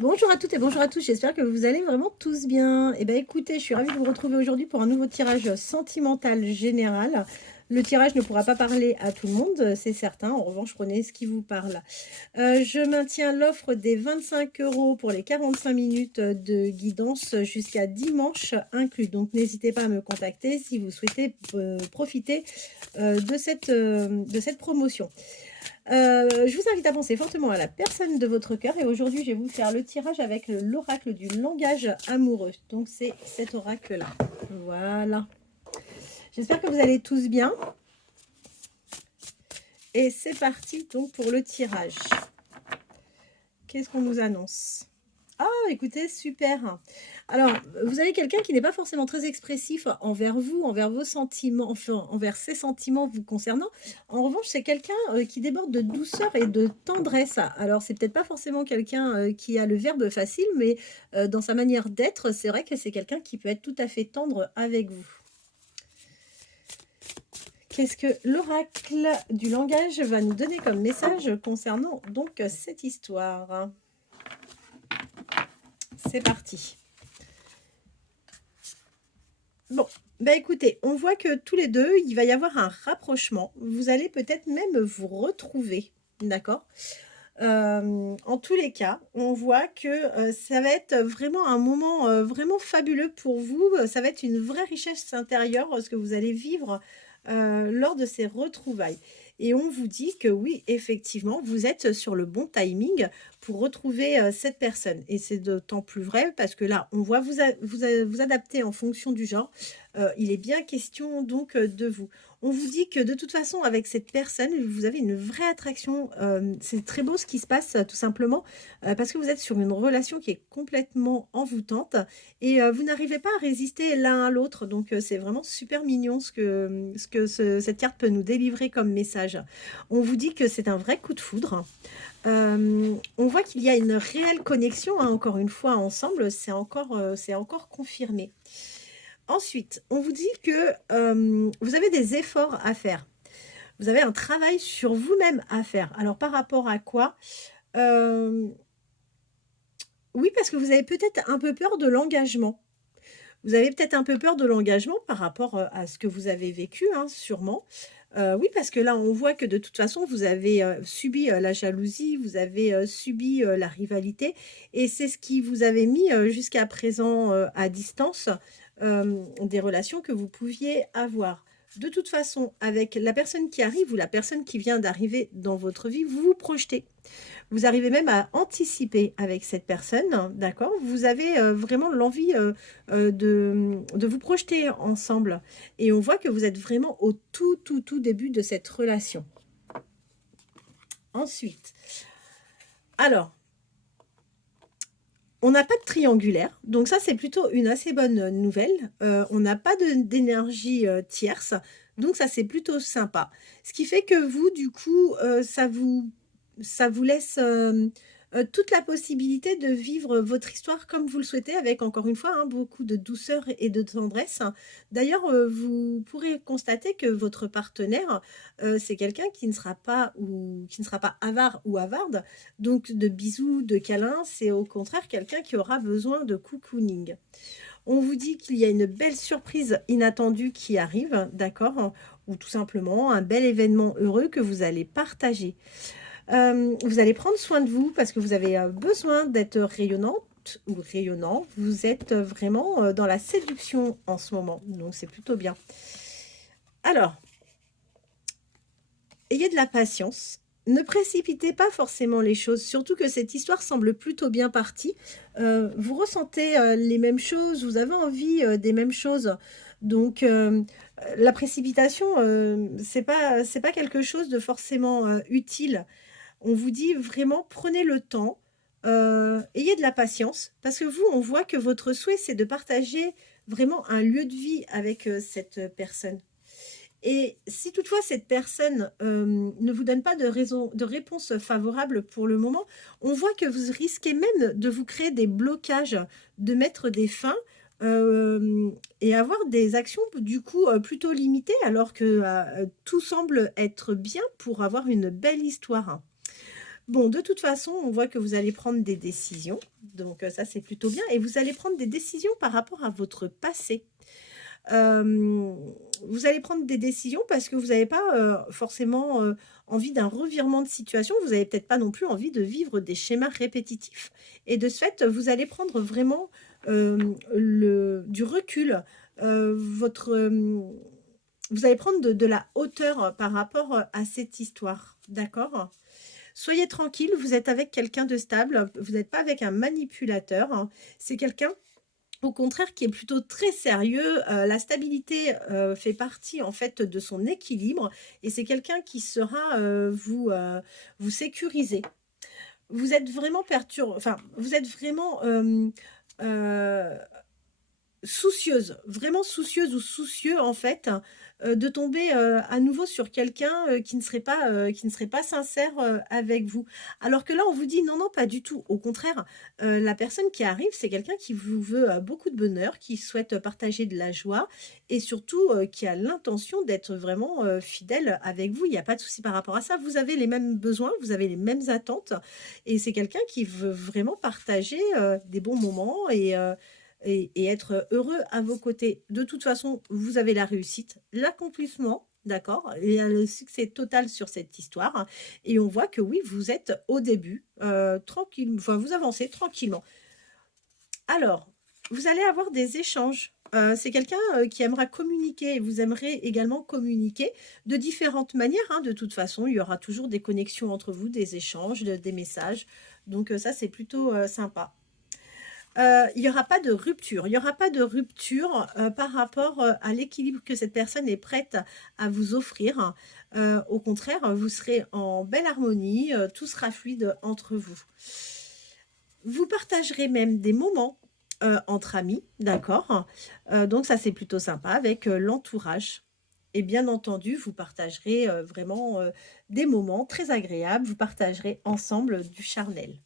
Bonjour à toutes et bonjour à tous, j'espère que vous allez vraiment tous bien. Eh bien écoutez, je suis ravie de vous retrouver aujourd'hui pour un nouveau tirage sentimental général. Le tirage ne pourra pas parler à tout le monde, c'est certain. En revanche, prenez ce qui vous parle. Je maintiens l'offre des 25 € pour les 45 minutes de guidance jusqu'à dimanche inclus. Donc n'hésitez pas à me contacter si vous souhaitez profiter de cette promotion. Je vous invite à penser fortement à la personne de votre cœur et aujourd'hui, je vais vous faire le tirage avec l'oracle du langage amoureux. Donc, c'est cet oracle-là. Voilà. J'espère que vous allez tous bien. Et c'est parti donc pour le tirage. Qu'est-ce qu'on nous annonce? Ah, écoutez, super. Alors, vous avez quelqu'un qui n'est pas forcément très expressif envers vous, envers vos sentiments, enfin, envers ses sentiments vous concernant. En revanche, c'est quelqu'un qui déborde de douceur et de tendresse. Alors, c'est peut-être pas forcément quelqu'un qui a le verbe facile, mais dans sa manière d'être, c'est vrai que c'est quelqu'un qui peut être tout à fait tendre avec vous. Qu'est-ce que l'oracle du langage va nous donner comme message concernant donc cette histoire? C'est parti. Bon, bah écoutez, on voit que tous les deux, il va y avoir un rapprochement. Vous allez peut-être même vous retrouver, d'accord? En tous les cas, on voit que ça va être vraiment un moment vraiment fabuleux pour vous. Ça va être une vraie richesse intérieure, ce que vous allez vivre lors de ces retrouvailles. Et on vous dit que oui, effectivement, vous êtes sur le bon timing pour retrouver cette personne. Et c'est d'autant plus vrai parce que là, on voit vous adapter en fonction du genre. Il est bien question donc de vous. On vous dit que de toute façon, avec cette personne, vous avez une vraie attraction. C'est très beau ce qui se passe, tout simplement, parce que vous êtes sur une relation qui est complètement envoûtante et vous n'arrivez pas à résister l'un à l'autre. Donc, c'est vraiment super mignon cette carte peut nous délivrer comme message. On vous dit que c'est un vrai coup de foudre. On voit qu'il y a une réelle connexion, hein, encore une fois, ensemble. C'est encore confirmé. Ensuite, on vous dit que vous avez des efforts à faire. Vous avez un travail sur vous-même à faire. Alors, par rapport à quoi? Euh, Oui, parce que vous avez peut-être un peu peur de l'engagement. Vous avez peut-être un peu peur de l'engagement par rapport à ce que vous avez vécu, hein, sûrement. Oui, parce que là, on voit que de toute façon, vous avez subi la jalousie, vous avez subi la rivalité, et c'est ce qui vous avait mis jusqu'à présent à distance des relations que vous pouviez avoir. De toute façon, avec la personne qui arrive ou la personne qui vient d'arriver dans votre vie, vous vous projetez. Vous arrivez même à anticiper avec cette personne, d'accord? Vous avez vraiment l'envie de vous projeter ensemble. Et on voit que vous êtes vraiment au tout début de cette relation. Ensuite, alors, on n'a pas de triangulaire, donc ça c'est plutôt une assez bonne nouvelle. On n'a pas d'énergie tierce, donc ça c'est plutôt sympa. Ce qui fait que vous, du coup, ça vous laisse toute la possibilité de vivre votre histoire comme vous le souhaitez, avec encore une fois hein, beaucoup de douceur et de tendresse. D'ailleurs, vous pourrez constater que votre partenaire, c'est quelqu'un qui ne sera pas avare ou avarde, donc de bisous, de câlins, c'est au contraire quelqu'un qui aura besoin de cocooning. On vous dit qu'il y a une belle surprise inattendue qui arrive, d'accord? Ou tout simplement un bel événement heureux que vous allez partager. Vous allez prendre soin de vous parce que vous avez besoin d'être rayonnante ou rayonnant. Vous êtes vraiment dans la séduction en ce moment, donc c'est plutôt bien. Alors, ayez de la patience. Ne précipitez pas forcément les choses, surtout que cette histoire semble plutôt bien partie. Vous ressentez les mêmes choses, vous avez envie des mêmes choses. Donc, la précipitation, c'est pas quelque chose de forcément utile. On vous dit vraiment prenez le temps, ayez de la patience parce que vous, on voit que votre souhait, c'est de partager vraiment un lieu de vie avec cette personne. Et si toutefois cette personne ne vous donne pas de réponse favorable pour le moment, on voit que vous risquez même de vous créer des blocages, de mettre des fins et avoir des actions du coup plutôt limitées alors que tout semble être bien pour avoir une belle histoire. Bon, de toute façon, on voit que vous allez prendre des décisions, donc ça, c'est plutôt bien et vous allez prendre des décisions par rapport à votre passé. Hem, Vous allez prendre des décisions parce que vous n'avez pas, forcément, envie d'un revirement de situation. Vous avez peut-être pas non plus envie de vivre des schémas répétitifs et de ce fait, vous allez prendre vraiment, le du recul, votre, vous allez prendre de la hauteur par rapport, à cette histoire, d'accord? Soyez tranquille, vous êtes avec quelqu'un de stable, vous n'êtes pas avec un manipulateur, hein. C'est quelqu'un au contraire, qui est plutôt très sérieux, la stabilité, fait partie en fait de son équilibre et c'est quelqu'un qui saura, vous sécuriser. Vous êtes vraiment enfin, vous êtes vraiment, heu soucieuse, vraiment soucieuse ou soucieux en fait, de tomber, à nouveau sur quelqu'un, qui ne serait pas sincère, avec vous. Alors que là, on vous dit: «Non, non, pas du tout». Au contraire, la personne qui arrive, c'est quelqu'un qui vous veut, beaucoup de bonheur, qui souhaite partager de la joie et surtout, qui a l'intention d'être vraiment, fidèle avec vous. Il n'y a pas de souci par rapport à ça. Vous avez les mêmes besoins, vous avez les mêmes attentes et c'est quelqu'un qui veut vraiment partager, des bons moments et être heureux à vos côtés. De toute façon, vous avez la réussite, l'accomplissement, d'accord? Et le succès total sur cette histoire, hein, et on voit que oui, vous êtes au début, tranquille, enfin vous avancez tranquillement. Alors, vous allez avoir des échanges. C'est quelqu'un, qui aimera communiquer et vous aimerez également communiquer de différentes manières, hein. De toute façon, il y aura toujours des connexions entre vous, des échanges, des messages. Donc, ça, c'est plutôt, sympa. Il y aura pas de rupture. Il y aura pas de rupture, par rapport, à l'équilibre que cette personne est prête à vous offrir. Au contraire, vous serez en belle harmonie, tout sera fluide entre vous. Vous partagerez même des moments, entre amis, d'accord? Donc ça, c'est plutôt sympa avec, l'entourage et bien entendu, vous partagerez, vraiment, des moments très agréables. Vous partagerez ensemble du charnel.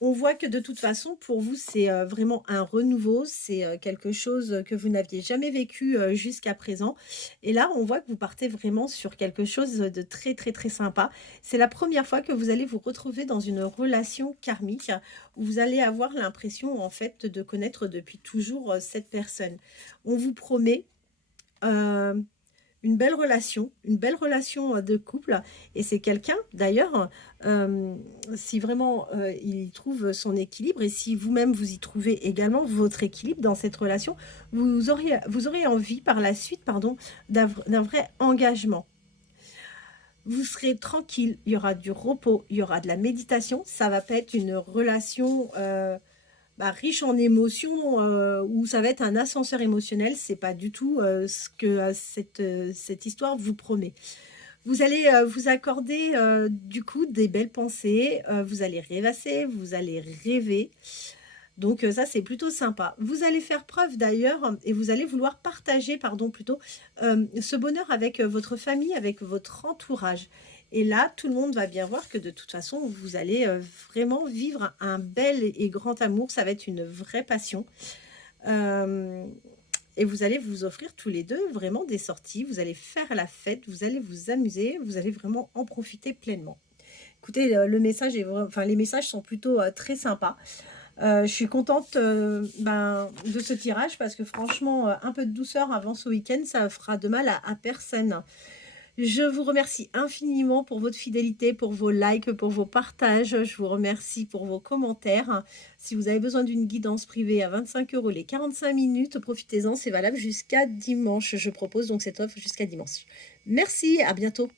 On voit que de toute façon, pour vous, c'est, vraiment un renouveau, c'est, quelque chose, que vous n'aviez jamais vécu, jusqu'à présent et là, on voit que vous partez vraiment sur quelque chose, de très, très, très sympa. C'est la première fois que vous allez vous retrouver dans une relation karmique où vous allez avoir l'impression, en fait, de connaître depuis toujours, cette personne. On vous promet, hem une belle relation, de couple et c'est quelqu'un d'ailleurs, si vraiment, il y trouve son équilibre et si vous-même vous y trouvez également votre équilibre dans cette relation, vous aurez envie par la suite, pardon, d'un vrai engagement. Vous serez tranquille, il y aura du repos, il y aura de la méditation. Ça va pas être une relation, bah, riche en émotions, où ça va être un ascenseur émotionnel. C'est pas du tout, ce que, cette histoire vous promet. Vous allez, vous accorder, du coup, des belles pensées, vous allez rêvasser, vous allez rêver. Donc ça, c'est plutôt sympa. Vous allez faire preuve d'ailleurs et vous allez vouloir partager, pardon, plutôt, ce bonheur avec, votre famille, avec votre entourage et là, tout le monde va bien voir que de toute façon, vous allez, vraiment vivre un bel et grand amour. Ça va être une vraie passion, hem et vous allez vous offrir tous les 2 vraiment des sorties. Vous allez faire la fête, vous allez vous amuser, vous allez vraiment en profiter pleinement. Écoutez, le message est vrai enfin, les messages sont plutôt, très sympas. Je suis contente, ben, de ce tirage parce que franchement, un peu de douceur avant ce week-end, ça fera de mal à personne. Je vous remercie infiniment pour votre fidélité, pour vos likes, pour vos partages. Je vous remercie pour vos commentaires. Si vous avez besoin d'une guidance privée à 25 € les 45 minutes, profitez-en, c'est valable jusqu'à dimanche. Je propose donc cette offre jusqu'à dimanche. Merci, à bientôt.